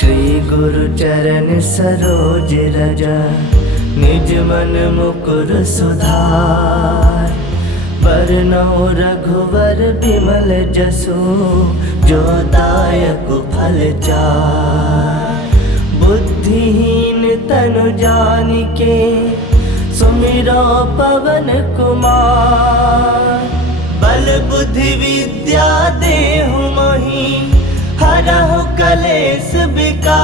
श्री गुरु चरण सरोज रज, निज मन मुकुर सुधार। बरनउँ रघुवर बिमल जसु, जो दायक फल चार। बुद्धिहीन तनु जानिके, सुमिरो पवन कुमार। बल बुद्धि विद्या देहु मोहि, हरहु कलेश विकार।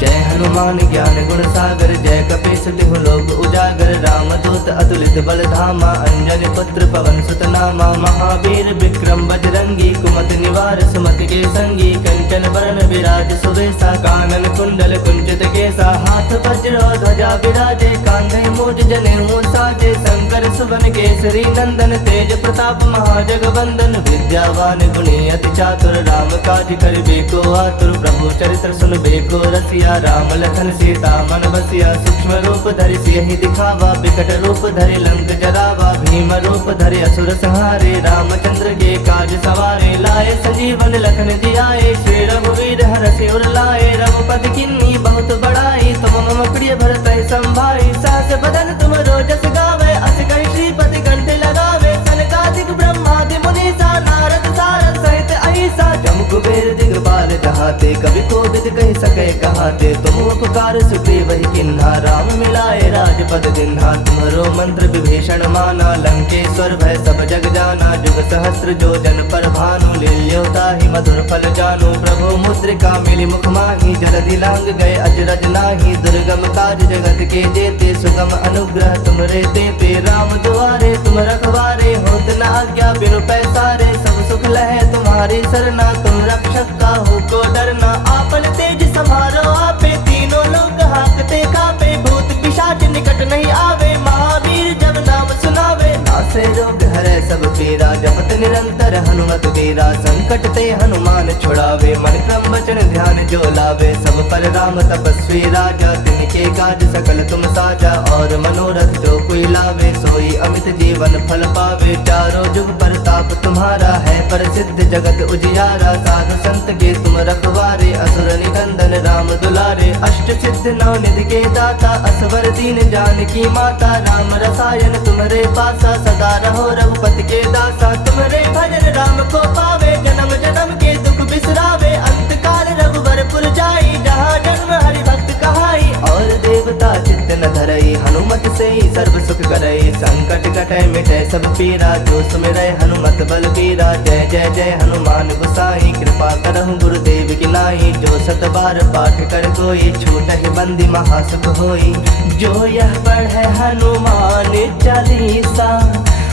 जय हनुमान ज्ञान गुण सागर, जय कपीस तिहु लोक उजागर। रामदूत अतुलित बल धामा, अंजनी पुत्र पवन सुत नामा। महावीर विक्रम बजरंगी, कुमति निवार सुमति के संगी। कंचन बरन विराज सुबेसा, कानन कुंडल कुंचित केसा। हाथ वज्र ध्वजा विराजे, कांधे मूज जनेऊ साजे। शंकर सुवन केसरी नंदन, तेज प्रताप महाजगवंदन। विद्यावान गुणी अति चातुर, राम काज करिबे को आतुर। प्रभु चरित्र सुनबे को रसिया, राम लखन सीता मन बसिया। सूक्ष्म रूप धरि सियहि दिखावा, विकट रूप धरि लंक जरावा। भीम रूप धरि असुर संहारे, रामचंद्र के काज सवारे। लाए संजीवन लखन जियाए, श्री रघुवीर हरषि उर लाए। रघुपति किन्नी बहुत बड़ाई, तुम मम प्रिय भरतहि संभाई। सहस बदन तुम रोजस गावे, अस कहि श्रीपति कंठ लगावे। सनकादिक ब्रह्मादि मुनीसा, नारद सारद सहित अहिसा। जम कुबेर दिगपाल जहाते, कवि कोविद कहि सकै कहाते। तुम उपकार सुग्रीव ही किन्हा, राम मिलाए राजपद दिन्हा। तुम्हरो मंत्र विभीषण माना, लंकेश्वर भय सब जग जाना। जुग सहस्त्र जो जन पर भानु, लील्यो ताहि मधुर फल जानु। प्रभु मुद्रिका मिली मुख माहि, जलधि लांग गए अजरज नाही। दुर्गम काज जगत के जेते, सुगम अनुग्रह तुमरे तेते। राम दुआरे तुम रखवारे, होत न आज्ञा बिनु पैसारे। सब सुख लहै तुम्हारी सरना, तुम रक्षक काहू को डरना। आपन तेज समारो आपे, तीनों लोग हाकते कापे। भूत पिशाच निकट नहीं आवे, महावीर जब नाम सुनावे। नासे रोग हरै सब पीरा, जपत निरंतर हनुमत वीरा। संकट ते हनुमान छुड़ावे, मन क्रम वचन ध्यान जो लावे। सब पर राम तपस्वी राजा, तिनके काज सकल तुम साजा। और मनोरथ जो कोई लावे, सोई अमित जीवन फल पावे। चारों जुग परताप तुम्हारा है, प्रसिद्ध जगत उजियारा। साधु संत के तुम रखवारे, असुर निकंदन राम दुलारे। अष्ट सिद्ध नौ निधि के दाता, असवर दीन जानकी माता। राम रसायन तुम्हारे पासा, सदा रहो रघुपति के दासा। तुम्हारे भजन राम को पावे, जन्म जन्म के दुख बिसरावे। अंत काल रघुबर पुर जाई, जहाँ जन्म हरि भक्त कहाई। और देवता चित्त न धरई, हनुमत से ही सर्व सुख करई। संकट कटै मिटै सब पीरा, जो सुमिरै हनुमत बल बीरा। जय जय जय हनुमान गोसाई, कृपा करहु गुरुदेव की नाई। जो सत बार पाठ कर कोई, छूटहि बंदी महासुख होई। जो यह पढ़ै हनुमान चालीसा,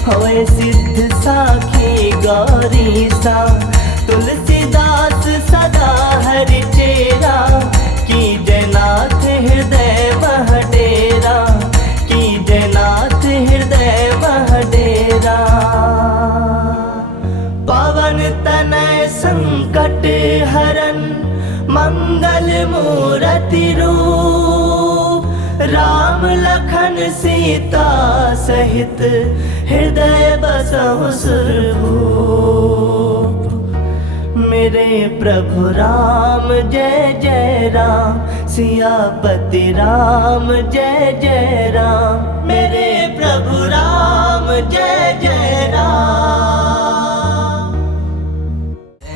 होए सिद्ध साखी गौरीसा। तुलसीदास सदा हरि चेरा, की जयनाथ हृदय मह डेरा। की जयनाथ हृदय मह डेरा। पवन तनय संकट हरन, मंगल मूरति रूप। राम लखन सीता सहित, हृदय बसहु सुरभूप। मेरे प्रभु राम जय जय राम, सियापति राम जय जय राम। मेरे प्रभु राम जय जय राम।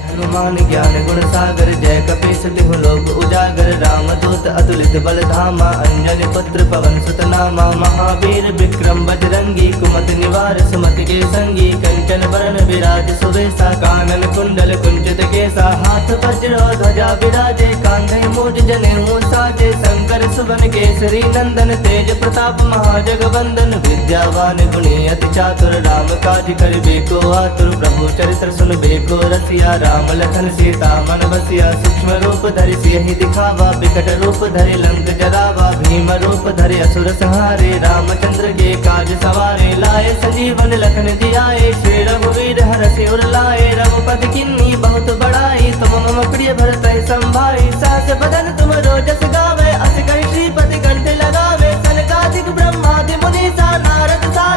हनुमान ज्ञान गुण सागर, जय कपीस तिहु लोक उजागर। रामदूत अतुलित बल धामा, अंजनी पुत्र पवन सुत नामा। महावीर विक्रम बजरंगी, कुमति निवार सुमति के संगी। कंचन बरन विराज सुबेसा, कानन कुंडल कुंचित केसा। हाथ वज्र ध्वजा विराजे, कांधे मूज जनेऊ साजे। शंकर सुवन केसरी नंदन, तेज प्रताप महाजगवंदन। विद्यावान गुणी अति चातुर, राम काज करिबे को आतुर। प्रभु चरित्र सुनबे को रसिया, राम लखन सीता मन बसिया। सूक्ष्म रूप धरि सियहि दिखावा, विकट रूप धरि लंक जरावा। भीम रूप धरि असुर संहारे, रामचंद्र के काज सवारे। लाए संजीवन लखन जियाए, श्री रघुवीर हरषि उर लाए। रघुपति किन्नी बहुत बड़ाई, तुम मम प्रिय भरतहि संभाई। सहस बदन तुम रोजस गावे, अस कहि श्रीपति कंठ लगावे। सनकादिक ब्रह्मादि मुनीसा, नारद सारद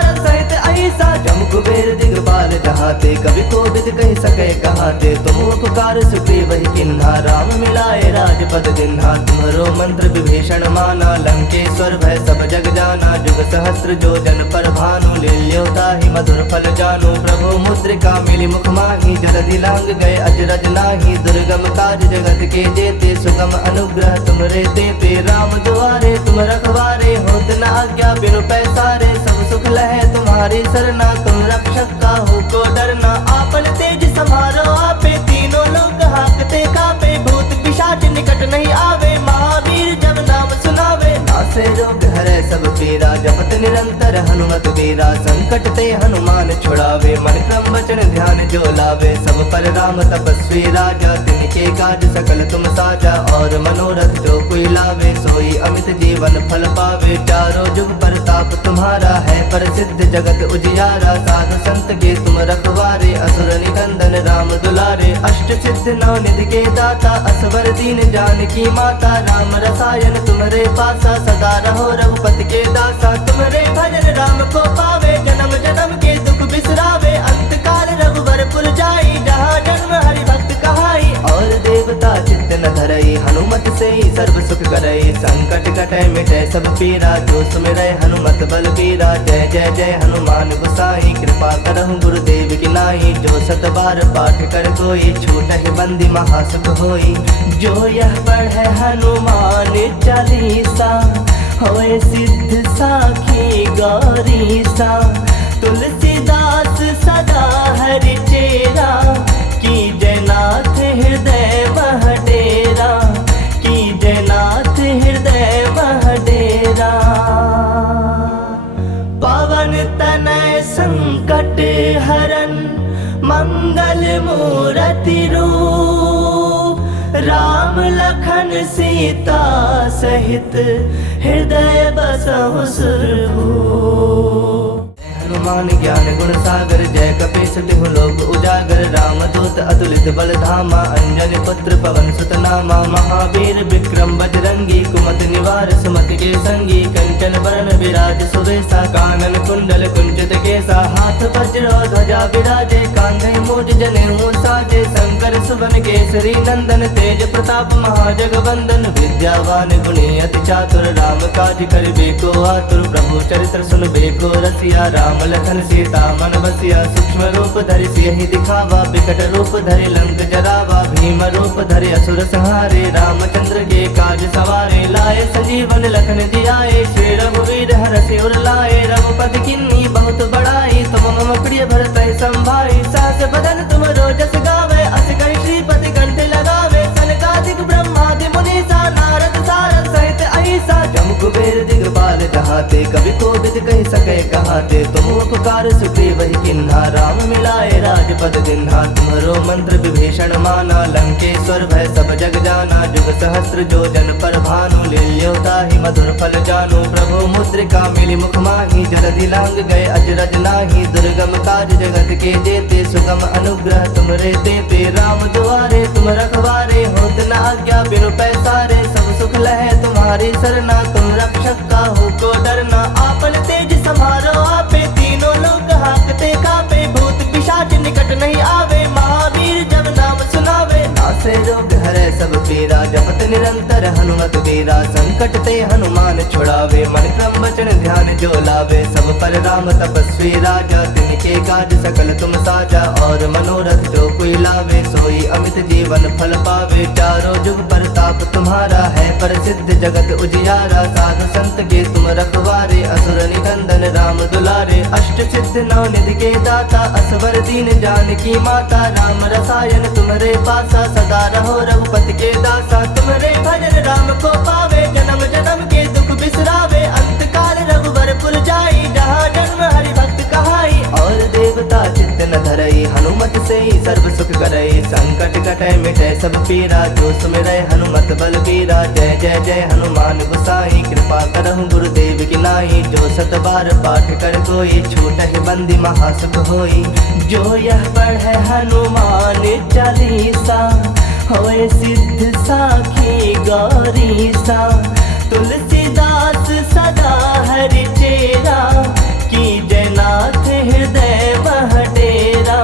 जहाते, कभी कोविद कह सके कहाते। तुम उपकार सुग्रीव ही किन्हा, राम मिलाए राजपद दिन्हा। तुम्हारो मंत्र विभीषण माना, लंकेश्वर भय सब जग जाना। जुग सहस्त्र जो जन पर भानु, लील्योता ही मधुर फल जानू। प्रभु मुद्रिका मिली मुख माही, जलधि लांग गए अजरज नाही। दुर्गम काज जगत के जेते, सुगम अनुग्रह तुमरे तेते। राम दुआरे तुम रखवारे, होत न आज्ञा बिनु पैसारे। सब सुख लहे तुम्हारी सरना, तुम रक्षक काहू को डरना। आपन तेज समारो आपे, तीनों लोग हाकते कापे। भूत पिशाच निकट नहीं आवे, महावीर जब नाम सुनावे। नासे रोग हरे सब पीरा, जपत निरंतर हनुमत वीरा। संकट ते हनुमान छुड़ावे, मन क्रम वचन ध्यान जो लावे। सब पर राम तपस्वी राजा, तिनके काज सकल तुम साजा। और मनोरथ जो कोई लावे, सोई अमित जीवन फल पावे। चारों जुग परताप तुम्हारा है, प्रसिद्ध जगत उजियारा। साधु संत के तुम रखवारे, असुर निकंदन राम दुलारे। अष्ट सिद्ध नौ निधि के दाता, असवर दीन जानकी माता। राम रसायन तुम्हारे पासा, सदा रहो रघुपति के दासा। तुम्हारे भजन राम को पावे, जन्म जन्म के दुख बिसरावे। अंत काल रघुवर पुर जाई, जहाँ जन्म हरि भक्त कहाई। और देवता चित्त न धरई, हनुमत से ही सर्व सुख करई। संकट कटे मिटे सब पीरा, जो सुमिरै हनुमत बल बीरा। जय जय जय हनुमान गोसाई, कृपा करहु गुरुदेव की नाई। जो सत बार पाठ कर कोई, छूटहि बंदी महासुख होई। जो यह पढ़े हनुमान चालीसा, होए सिद्ध साखी गौरीसा। तुलसीदास सदा हरि चेरा, की जयनाथ हृदय मह डेरा। की जयनाथ हृदय मह डेरा। पवन तनय संकट हरन, मंगल मूरति रूप। राम लखन सीता सहित, हृदय बसहु सुरभूप। हनुमान ज्ञान गुण सागर, जय कपीस तिहु लोक उजागर। रामदूत अतुलित बल धामा, अंजनी पुत्र पवन सुत नामा। महावीर विक्रम बजरंगी, कुमति निवार सुमति के संगी। कंचन बरन विराज सुवेशा, कानन कुंडल कुंचित केसा। हाथ वज्र ध्वजा विराजे, कांधे मूज जनेऊ साजे। शंकर सुवन केसरी नंदन, तेज प्रताप महाजगवंदन। विद्यावान गुणी अति चातुर, राम काज करिबे को आतुर। प्रभु चरित्र सुनबे को रसिया, राम लखन सीता मन बसिया। सूक्ष्म रूप धरि सियहि दिखावा, विकट रूप धरि लंक जरावा। भीम रूप धरि असुर संहारे, रामचंद्र के काज सवारे। लाए संजीवन लखन जियाए, श्री रघुवीर हरषि उर लाए। रघुपति किन्नी बहुत बड़ाई, तुम मम प्रिय भरतहि संभाई। सहस बदन तुम रोजस गावे, अस कहि श्रीपति कंठ लगावे। सनकादिक ब्रह्मादि मुनीसा, नारद सारद सहित अहिसा। जम कुबेर दिगपाल जहाते, कभी कोविद कह सके कहाते। तुम उपकार सुग्रीव ही किन्हा, राम मिलाए राजपद दिन्हा। तुम्हारो मंत्र विभीषण माना, लंकेश्वर भय सब जग जाना। जुग सहस्त्र जो जन पर भानु, लील्योता ही मधुर फल जानू। प्रभु मुद्रिका मिली मुख माही, जलधि लांग गए अजरज नाही। दुर्गम काज जगत के जेते, सुगम अनुग्रह तुमरे तेते। राम दुआरे तुम रखवारे, होत न आज्ञा बिनु पैसारे। सब सुख लहे तुम्हारी सरना, तुम रक्षक काहू को डरना। आपन तेज समारो आपे, तीनों लोग हाकते कापे। भूत पिशाच निकट नहीं आवे, महावीर जब नाम सुनावे। नासे रोग हरे सब पीरा, जपत निरंतर हनुमत वीरा। संकट ते हनुमान छुड़ावे, मन क्रम वचन ध्यान जो लावे। सब पर राम तपस्वी राजा, तिनके काज सकल तुम साजा। और मनोरथ जो कोई लावे, सोई अमित जीवन फल पावे। चारों जुग परताप तुम्हारा है, प्रसिद्ध जगत उजियारा। साधु संत के तुम रखवारे, असुर निकंदन राम दुलारे। अष्ट सिद्ध नौ निधि के दाता, असवर दीन जानकी माता। राम रसायन तुम्हारे पासा, सदा रहो रघुपति के दासा। तुम्हारे भजन राम को पावे, जन्म जन्म के दुख बिसरावे। अंत काल रघुवर पुर जाई, जहाँ जन्म हरि भक्त कहाई। और देवता चित्त न धरई, हनुमत से ही सर्व सुख करई। संकट कटे मिटे सब पीरा, जो सुमिरै हनुमत बल बीरा। जय जय जय हनुमान गोसाई, कृपा करहु गुरुदेव की नाई। जो सत बार पाठ कर कोई, छूटहि बंदी महासुख होई। जो यह पढ़े हनुमान चालीसा, होए सिद्ध साखी गौरीसा। तुलसीदास सदा हरि चेरा, की जयनाथ हृदय मह डेरा।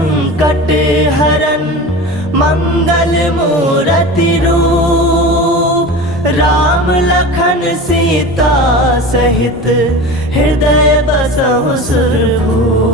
संकट हरन मंगल मूर्ति रूप, राम लखन सीता सहित हृदय बसहु सुरभूप।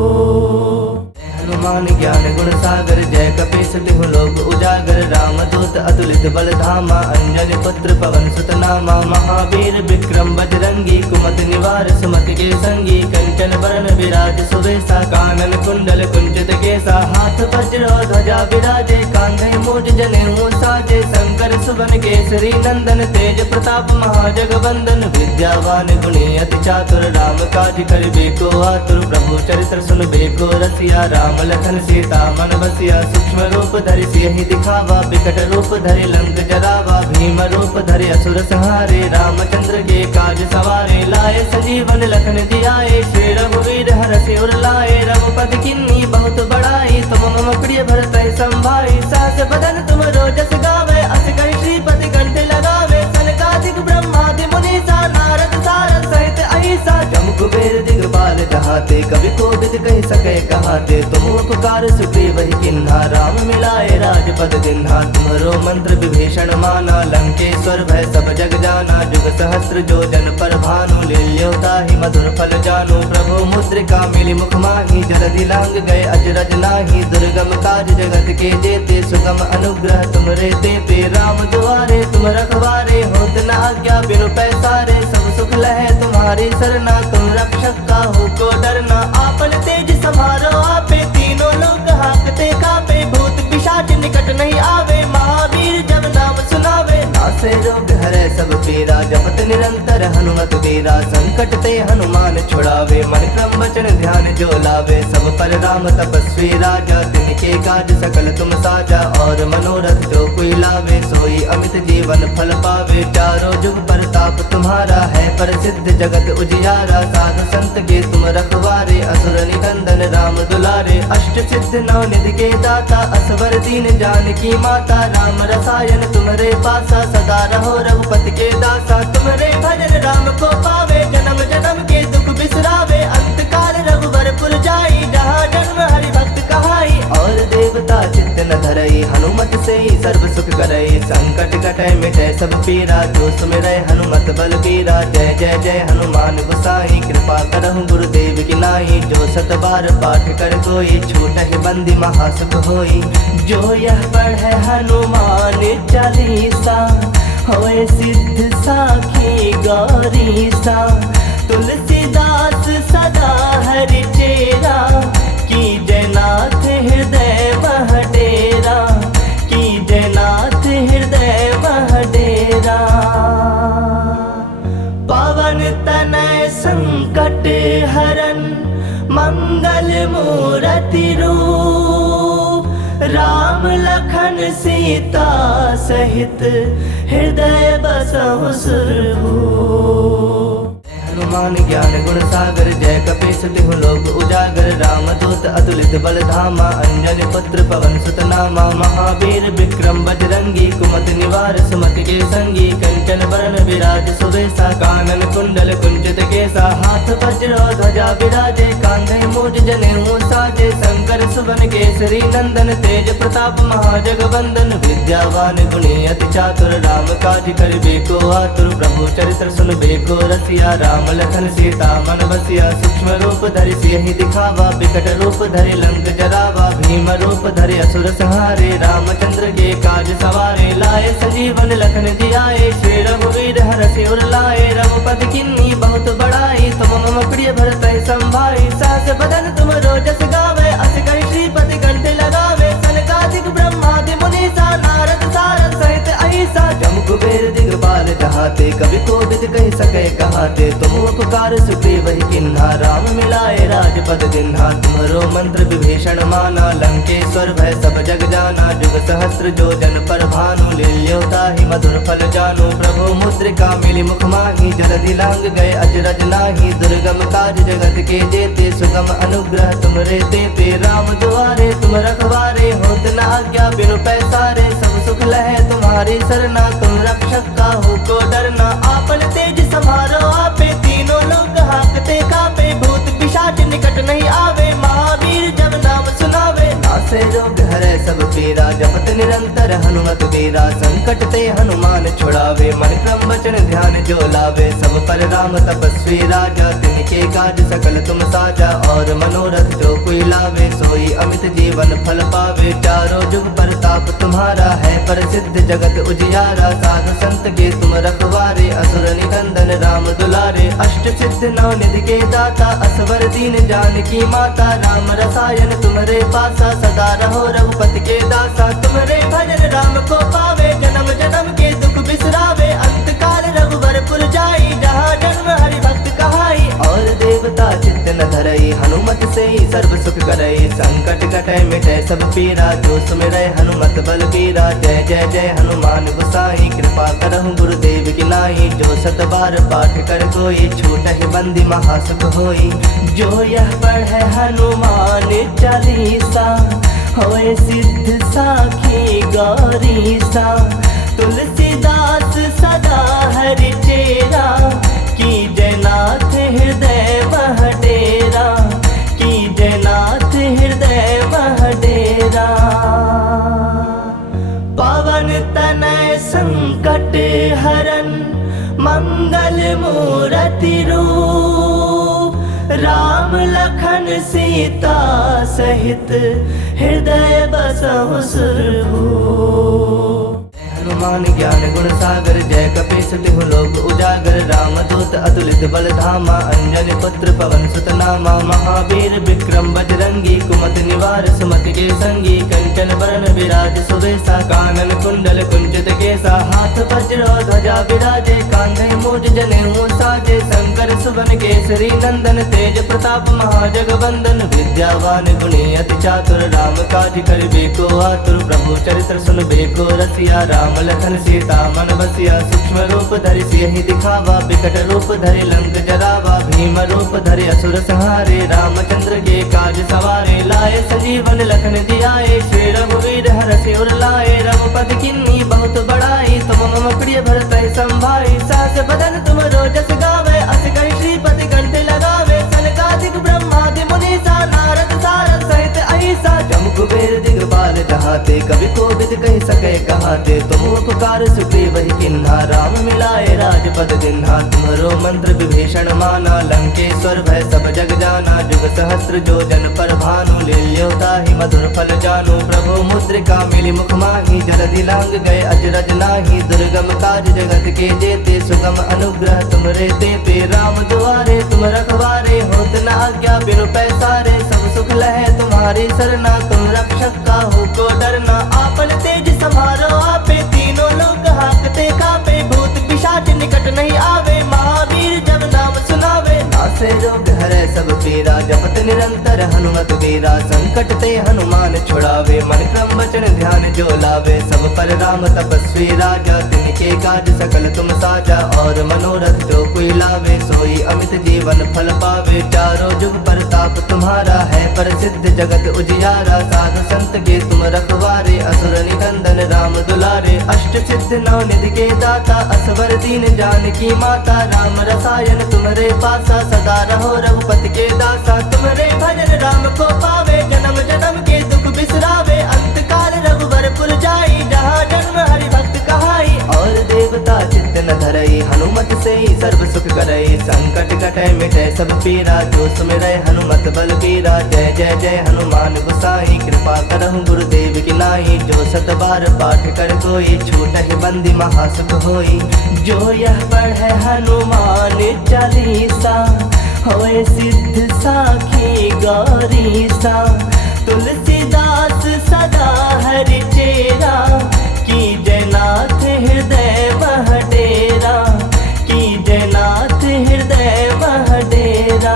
हनुमान ज्ञान गुण सागर जय कपीस तिहु लोक उजागर, रामदूत अतुलित बल धामा, अंजनी पुत्र पवन सुत नामा। महावीर विक्रम बजरंगी, कुमति निवार सुमति के संगी, कंचन बरन विराज सुवेशा, कानन कुंडल कुंचित केसा। हाथ वज्र ध्वजा विराजे, कांधे मूज जनेऊ साजे, शंकर सुवन केसरी नंदन, तेज प्रताप महाजगवंदन। विद्यावान गुणी अति चातुर, राम काज करिबे को आतुर, प्रभु चरित्र सुनबे को रसिया। राम लखन सीता मन बसिया, सूक्ष्म रूप धरि सियहि दिखावा, विकट रूप धरि लंक जरावा। भीम रूप धरि असुर संहारे, रामचंद्र के काज सवारे। लाए संजीवन लखन जियाए, श्री रघुवीर हरषि उर लाए। रघुपति किन्नी बहुत बड़ाई, तुम मम प्रिय भरतहि संभाई। सहस बदन तुम रोजस गावे, अस कहि श्रीपति कंठ लगावे। सनकादिक ब्रह्मादि मुनीसा, नारद सारद सहित अहिसा। जम कुबेर दिगपाल जहाते, कवि कोविद कहि सकै कहाते। तुम उपकार सुग्रीव ही किन्हा, राम मिलाए राजपद दिन्हा। तुम्हरो मंत्र विभीषण माना, लंकेश्वर भय सब जग जाना। जुग सहस्त्र जो जन पर भानु, लील्यो ताहि मधुर फल जानू। प्रभु मुद्रिका मिली मुख माही, जलधि लांग गए अजरज नाही। दुर्गम काज जगत के जेते, सुगम अनुग्रह तुमरे तेते। राम दुआरे तुम रखवारे, होत न आज्ञा बिनु पैसारे। सब सुख लहे तुम्हारी सरना, तुम रक्षक काहू को डरना। आपन तेज समारो आपे, तीनों लोग हाकते कापे। भूत पिशाच निकट नहीं आवे, महावीर जब नाम सुनावे। नासे रोग हरै सब पीरा, जपत निरंतर हनुमत वीरा। संकट ते हनुमान छुड़ावे, मन क्रम वचन ध्यान जो लावे। सब पर राम तपस्वी राजा, तिनके काज सकल तुम साजा। और मनोरथ जो कोई लावे, सोई अमित जीवन फल पावे। चारों जुग परताप तुम्हारा है, प्रसिद्ध जगत उजियारा। साधु संत के तुम रखवारे, असुर निकंदन राम दुलारे। अष्ट सिद्ध नौ निधि के दाता, असवर दीन जानकी माता। राम रसायन तुम्हारे पासा, सदा रहो रघुपति के दासा। तुम्हारे भजन राम को पावे, जन्म जन्म के दुख बिसरावे। अंत काल रघुवर पुर जाई, जहाँ जन्म हरि भक्त कहाई। और देवता चित्त न धरई, हनुमत से ही सर्व सुख करई। संकट कटै मिटै सब पीरा, जो सुमिरै हनुमत बल बीरा। जय जय जय हनुमान गोसाई, कृपा करहु गुरुदेव की नाई। जो सत बार पाठ कर कोई, छूटहि बंदी महासुख होई। जो यह पढ़े हनुमान चालीसा, होए सिद्ध साखी गौरीसा। तुलसीदास सदा हरि चेरा, की जयनाथ हृदय मह डेरा। की जयनाथ हृदय मह डेरा। पवन तनय संकट हरन मंगल मूर्ति रूप, राम लखन सीता सहित हृदय बसहु सुरभूप। हनुमान ज्ञान गुण सागर जय कपीस तिहु लोक उजागर। रामदूत अतुलित बल धामा, अंजनी पुत्र पवन सुत नामा। महावीर विक्रम बजरंगी, कुमति निवार सुमति के संगी। कंचन बरन विराज सुवेशा, कानन कुंडल कुंचित केसा। हाथ वज्र ध्वजा विराजे, कांधे मूज जनेऊ साजे। शंकर सुवन केसरी नंदन, तेज प्रताप महाजगवंदन। विद्यावान गुणी अति चातुर, राम काज करिबे को आतुर। प्रभु चरित्र सुनबे को रसिया, राम लखन सीता मन बसिया। सूक्ष्म रूप धरि सियहि दिखावा, विकट रूप धरि लंक जरावा। भीम रूप धरि असुर संहारे, रामचंद्र के काज सवारे। लाए संजीवन लखन जियाए, श्री रघुवीर हरषि उर लाए। रघुपति किन्नी बहुत बड़ाई, तुम मम प्रिय भरतहि संभाई। सहस बदन तुम रोजस गावे, अस कहि श्रीपति कंठ लगावे। सनकादिक ब्रह्मादि मुनीसा, नारद सारद सहित अहिसा। जम कुबेर दिगपाल जहाते, कवि कोविद कहि सकै कहाते। तुम उपकार सुग्रीव ही किन्हा, राम मिलाए राजपद दिन्हा। तुम्हरो मंत्र विभीषण माना, लंकेश्वर भय सब जग जाना। जुग सहस्त्र जो जन पर भानु, लील्यो ताहि मधुर फल जानू। प्रभु मुद्रिका मिली मुख माही, जलधि लांग गए अजरज नाही। दुर्गम काज जगत के जेते, सुगम अनुग्रह तुमरे तेते। राम दुआरे तुम रखवारे, होत न आज्ञा बिनु पैसारे। सब सुख लहे तुम्हारी सरना, तुम रक्षक काहू को डरना। आपन तेज समारो आपे, तीनों लोग हाकते कापे। भूत पिशाच निकट नहीं आवे, महावीर जब नाम सुनावे। नासे रोग हरे सब पीरा जपत निरंतर हनुमत वीरा संकट ते हनुमान छुड़ावे मन क्रम वचन ध्यान जो लावे सब पर राम तपस्वी राजा तिनके काज सकल तुम साजा और मनोरथ जो कोई लावे सोई अमित जीवन फल पावे चारों जुग परताप तुम्हारा है प्रसिद्ध जगत उजियारा साधु संत के तुम रखवारे असुर निकंदन राम दुलारे अष्ट सिद्ध नौ निधि के दाता असवर दीन जानकी माता राम रसायन तुम्हारे पासा सदा रहो रघुपति के दासा तुम्हारे भजन राम को पावे जन्म जन्म के दुख बिसरावे अंत काल रघुवरपुर जाई जहाँ जन्म हरि भक्त कहाई और देवता चित्त न धरई हनुमत से ही सर्व सुख करई संकट कटे मिटे सब पीरा जो सुमिरै हनुमत बल बीरा जय जय जय हनुमान गोसाई कृपा करहु गुरुदेव की नाई जो सत बार पाठ कर कोई छूटहि बंदी महासुख होई जो यह पढ़े हनुमान चालीसा होए सिद्ध साखी गौरीसा तुलसीदास सदा हरि चेरा की जयनाथ हृदय महडेरा की जयनाथ हृदय महडेरा पवन तनय संकट हरन मंगल मूर्ति रूप राम लखन सीता सहित हृदय बसहु सुरभूप हनुमान ज्ञान गुण सागर जय कपीस तिहु लोक उजागर रामदूत अतुलित बल धामा अंजनी पुत्र पवन सुत नामा महावीर विक्रम बजरंगी कुमति निवार सुमति के संगी कंचन बरन विराज सुवेसा कानन कुंडल कुंचित केसा हाथ वज्र ध्वजा विराजे कांधे मूज जनेऊ साजे शंकर सुवन केसरी नंदन तेज प्रताप महाजगवंदन विद्यावान गुणी अति चातुर राम काज करिबे को आतुर प्रभु चरित्र सुनबे को रसिया राम लखन सीता मन बसिया सूक्ष्म रूप धरि सियहि दिखावा विकट रूप धरि लंक जरावा भीम रूप धरि असुर संहारे रामचंद्र के काज सवारे लाए संजीवन लखन जियाए श्री रघुवीर हरषि उर लाए रघुपति किन्नी बहुत बड़ाई तुम मम प्रिय भरत संभाई सहस बदन तुम रोजस गावे अस कहि श्रीपति कंठ लगावे सनकादिक ब्रह्मादि मुनीसा नारद सारद सहित अहिसा जम कुबेर दिगपाल जहाते कवि कोविद कहि सके कहाते तुम उपकार सुग्रीव वही किन्हा राम मिलाए राजपद दिन्हा तुम्हारो मंत्र विभीषण माना लंकेश्वर भय सब जग जाना जुग सहस्त्र जो जन पर भानु लील्योता ही मधुर फल जानु प्रभु मुद्रिका मिली मुख माही जलधि लांग गए अजरज नाही दुर्गम काज जगत के जेते सुगम अनुग्रह तुमरे देते राम दुआरे तुम रखवारे होत न आज्ञा बिनु पैसारे सब सुख लहे तुम्हारी सरना तुम रक्षक काहू को डरना आपन तेज समारो आपे तीनों लोग हाकते कापे भूत पिशाच निकट नहीं आवे महावीर जब नाम सुनावे नासे रोग हरे सब पीरा जपत निरंतर हनुमत वीरा संकट ते हनुमान छुड़ावे मन क्रम वचन ध्यान जो लावे सब पर राम तपस्वी राजा तिनके काज सकल तुम साजा और मनोरथ जो कोई लावे सोई अमित जीवन फल पावे चारों जुग परताप तुम्हारा है प्रसिद्ध जगत उजियारा साधु संत के तुम रखवारे असुर निकंदन राम दुलारे अष्ट सिद्ध नौ निधि के दाता असवर दीन जानकी माता राम रसायन तुम्हारे पासा सदा रहो रघुपति के दासा तुम्हारे भजन राम को पावे जन्म जन्म के दुख बिसरावे अंत काल रघुवरपुर जाई जहाँ जन्म हरि भक्त कहाई और देवता चित्त न धरई हनुमत से ही सर्व सुख करई संकट कटे मिटे सब पीरा जो सुमिरै हनुमत बल बीरा जय जय जय हनुमान गोसाई कृपा करहु गुरुदेव की नाई जो सत बार पाठ कर कोई छूटहि बंदी महासुख होई जो यह पढ़े हनुमान चालीसा होए सिद्ध साखी गौरीसा तुलसीदास सदा हरि चेरा की जयनाथ हृदय महडेरा की जयनाथ हृदय महडेरा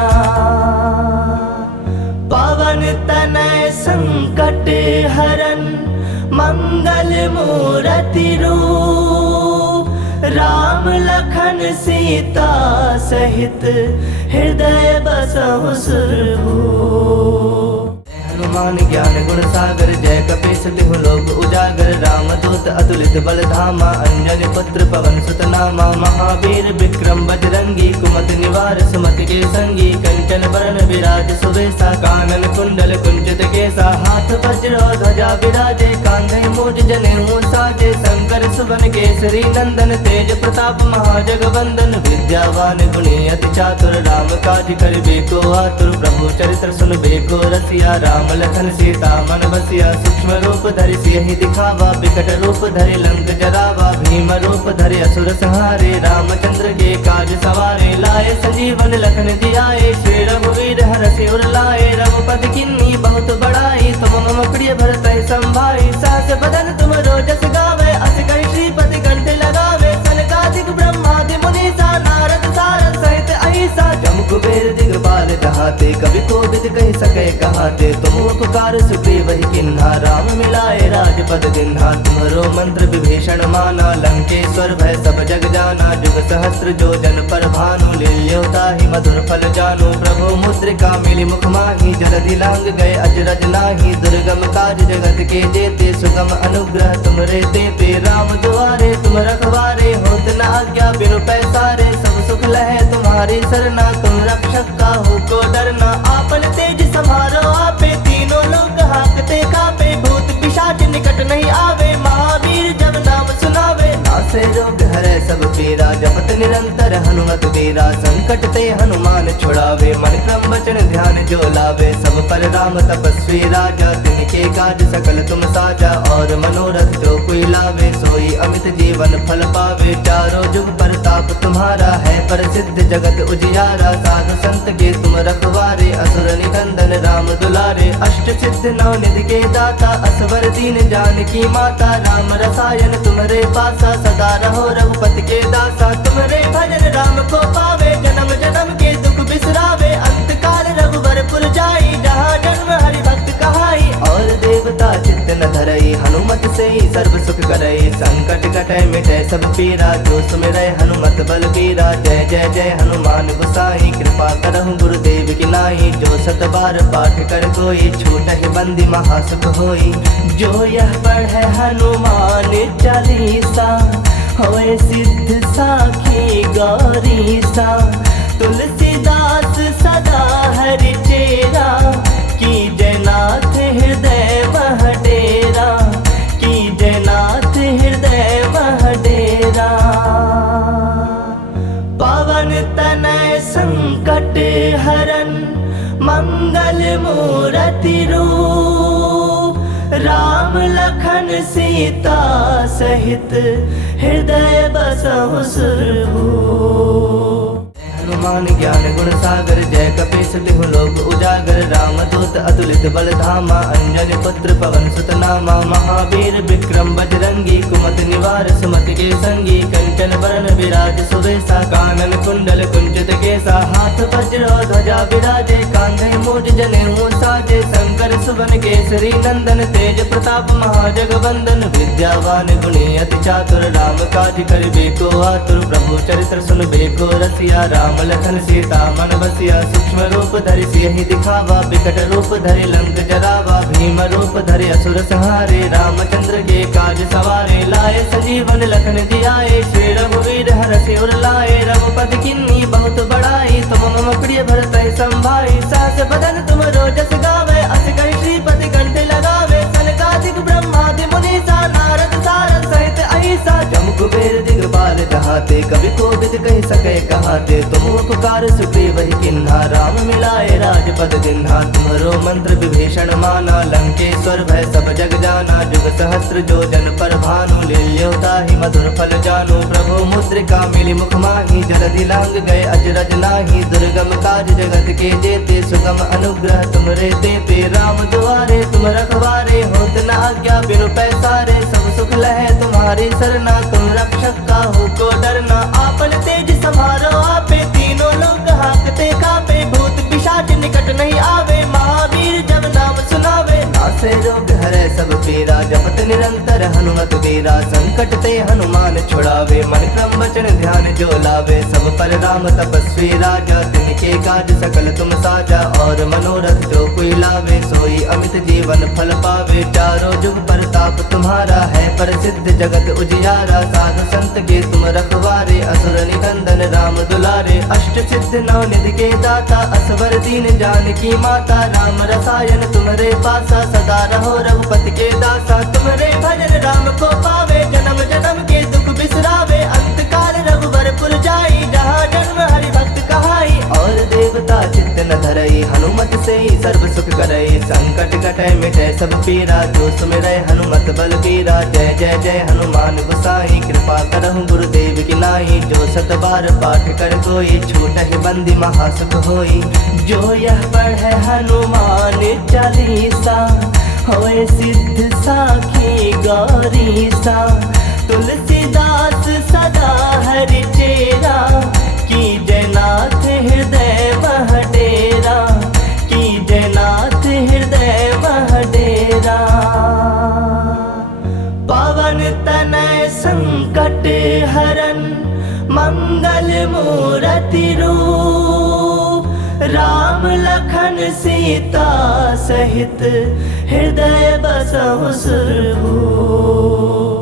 पवन तनय संकट हरन मंगल मूर्ति रूप राम लखन सीता सहित हृदय बसहु सुरभूप हनुमान ज्ञान गुण सागर जय कपीस तिहु लोक उजागर रामदूत अतुलित बल धामा अंजनी पुत्र पवन सुत नामा महावीर विक्रम बजरंगी कुमति निवार सुमति के संगी कंचन बरन विराज सुबेसा कानन कुंडल कुंचित केसा हाथ वज्र ध्वजा विराजे कांधे मूज जनेऊ साजे शंकर सुवन केसरी नंदन तेज प्रताप महाजगवंदन विद्यावान गुणी अति चातुर राम काज करिबे को आतुर प्रभु चरित्र सुनबे को रसिया राम लखन सीता मन बसिया सूक्ष्म रूप धरि सियहि दिखावा विकट रूप धरि लंक जरावा भीम रूप धरि असुर संहारे रामचंद्र के काज सवारे लाए संजीवन लखन जियाए श्री रघुवीर हरषि उर लाए रघुपति किन्नी बहुत बड़ाई तुम मम प्रिय भरत संभाई सहस बदन तुम रोजस गावे अस कहि श्रीपति कंठ लगावे सनकादिक ब्रह्मादि मुनीसा नारद सारद सहित अहिसा जम कुबेर दिगपाल कहाते कवि कोविद कहि सके कहाते तुम उपकार सुग्रीव ही किन्हा राम मिलाए राजपद दिन्हा तुम्हरो मंत्र विभीषण माना लंकेश्वर भय सब जग जाना जुग सहस्त्र जो जन पर भानु लील्योता ही मधुर फल जानु प्रभु मुद्रिका मिली मुख माही जलधि लांग गए अजरज नाही दुर्गम काज जगत के जेते सुगम अनुग्रह तुमरे देते राम दुआरे तुम रखवारे होत न आज्ञा बिनु पैसारे सब सुख लहे तुम्हारी सरना तुम रक्षक काहू को डरना आपन तेज समारो आपे तीनों लोग हाकते कापे भूत पिशाच निकट नहीं आवे महावीर जब नाम सुनावे नासे रोग हरे सब पीरा जपत निरंतर हनुमत बीरा संकट ते हनुमान छुड़ावे मन क्रम वचन ध्यान जो लावे सब पर राम तपस्वी राजा तिनके काज सकल तुम साजा और मनोरथ जो कोई लावे सोई अमित जीवन फल पावे चारों जुग परताप तुम्हारा है प्रसिद्ध जगत उजियारा साधु संत के तुम रखवारे असुर निकंदन राम दुलारे अष्ट सिद्ध नौ निधि के दाता असवर दीन जानकी माता राम रसायन तुम्हारे पासा सदा रहो रघुपति के दासा तुम्हारे भजन राम को पावे जन्म जन्म के दुख बिसरावे अंत काल रघुवर पुर जाई जहाँ जन्म हरि भक्त कहाई और देवता चित्त न धरई हनुमत से ही सर्व सुख करई संकट कटै मिटै सब पीरा जो सुमिरै हनुमत बल बीरा जय जय जय हनुमान गोसाई कृपा करहु गुरुदेव की नाई जो सत बार पाठ कर कोई छूटहि बंदी महासुख होई जो यह पढ़े हनुमान चालीसा होए सिद्ध साखी गौरीसा तुलसीदास सदा हरि चेरा की जयनाथ हृदय मह डेरा की जयनाथ हृदय मह डेरा पवन तनय संकट हरन मंगल मूर्ति रूप राम लखन सीता सहित हृदय बसहु सुरभूप हनुमान ज्ञान गुण सागर जय कपीस तिहु लोक उजागर रामदूत अतुलित बल धामा अंजनी पुत्र पवन सुत नामा महावीर विक्रम बजरंगी कुमति निवार सुमति के संगी कंचन बरन विराज सुबेसा कानन कुंडल कुंचित केसा हाथ वज्र ध्वजा विराजे कांधे मूज जनेऊ साजे शंकर सुवन केसरी नंदन तेज प्रताप महाजगवंदन विद्यावान गुणी अति चातुर राम काज करिबे को आतुर प्रभु चरित्र सुनबे को रसिया राम लखन सीता मन बसिया सूक्ष्म रूप धरि सियहि दिखावा विकट रूप धरि लंक जरावा भीम रूप धरि असुर संहारे रामचंद्र के काज सवारे लाए संजीवन लखन जियाए श्री रघुवीर हरषि उर लाए रघुपति किन्नी बहुत बड़ाई तुम मम प्रिय भरत संभाई सहस बदन तुम रोजस गावे अस कहि श्रीपति कंठ लगावे सनकादिक ब्रह्मादि मुनीसा नारद सारद सहित अहिसा जम कुबेर दिगपाल कहाते कवि कोविद कहि सके कहाते तुम उपकार सुग्रीव ही किन्हा राम मिलाए राजपद दिन्हा तुम्हरो मंत्र विभीषण माना लंकेश्वर भय सब जग जाना जुग सहस्त्र जो जन पर भानु लील्योता ही मधुर फल जानु प्रभु मुद्रिका मिली मुख माही जलधि लांग गए अजरज नाही दुर्गम काज जगत के जेते सुगम अनुग्रह तुमरे देते राम दुआरे तुम रखवारे होत न आज्ञा बिनु पैसारे सब सुख लहे तुम्हारी सरना तुम रक्षक काहू को डरना आपन तेज समारो आपे तीनों लोग हाकते कापे भूत पिशाच निकट नहीं आवे महावीर जब नाम सुनावे नासे रोग हरे सब रघुबीरा जपत निरंतर हनुमत बीरा। संकट ते हनुमान छुड़ावे मन क्रम वचन ध्यान जो लावे। सब पर राम तपस्वी राजा तिनके काज सकल तुम साजा। और मनोरथ जो कोई लावे सोई अमित जीवन फल पावे। चारों जुग परताप तुम्हारा है प्रसिद्ध जगत उजियारा। साधु संत के तुम रखवारे असुर निकंदन राम दुलारे। अष्ट सिद्ध नौ निधि के दाता असवर दीन जानकी माता। राम रसायन तुम्हारे पासा सदा रहो रघुपति के दासा। तुम्हारे भजन राम को पावे जन्म जन्म के दुख बिसरावे। अंत काल रघुबरपुर जाई जहाँ जन्म हरि भक्त कहाई। और देवता चित्त न धरई हनुमत से ही सर्व सुख करई। संकट कटै मिटै सब पीरा जो सुमिरै हनुमत बल बीरा। जय जय जय हनुमान गोसाई कृपा करहु गुरुदेव की नाई। जो सत बार पाठ कर कोई छूटहि बंदी महासुख होई। जो यह पढ़े हनुमान चालीसा होए सिद्ध साखी गौरीसा। तुलसीदास सदा हरि चेरा की जयनाथ हृदय मह डेरा। की जयनाथ हृदय मह डेरा। पवन तनय संकट हरन मंगल मूरति रूप। राम लखन सीता सहित हृदय बसहु सुरभूप।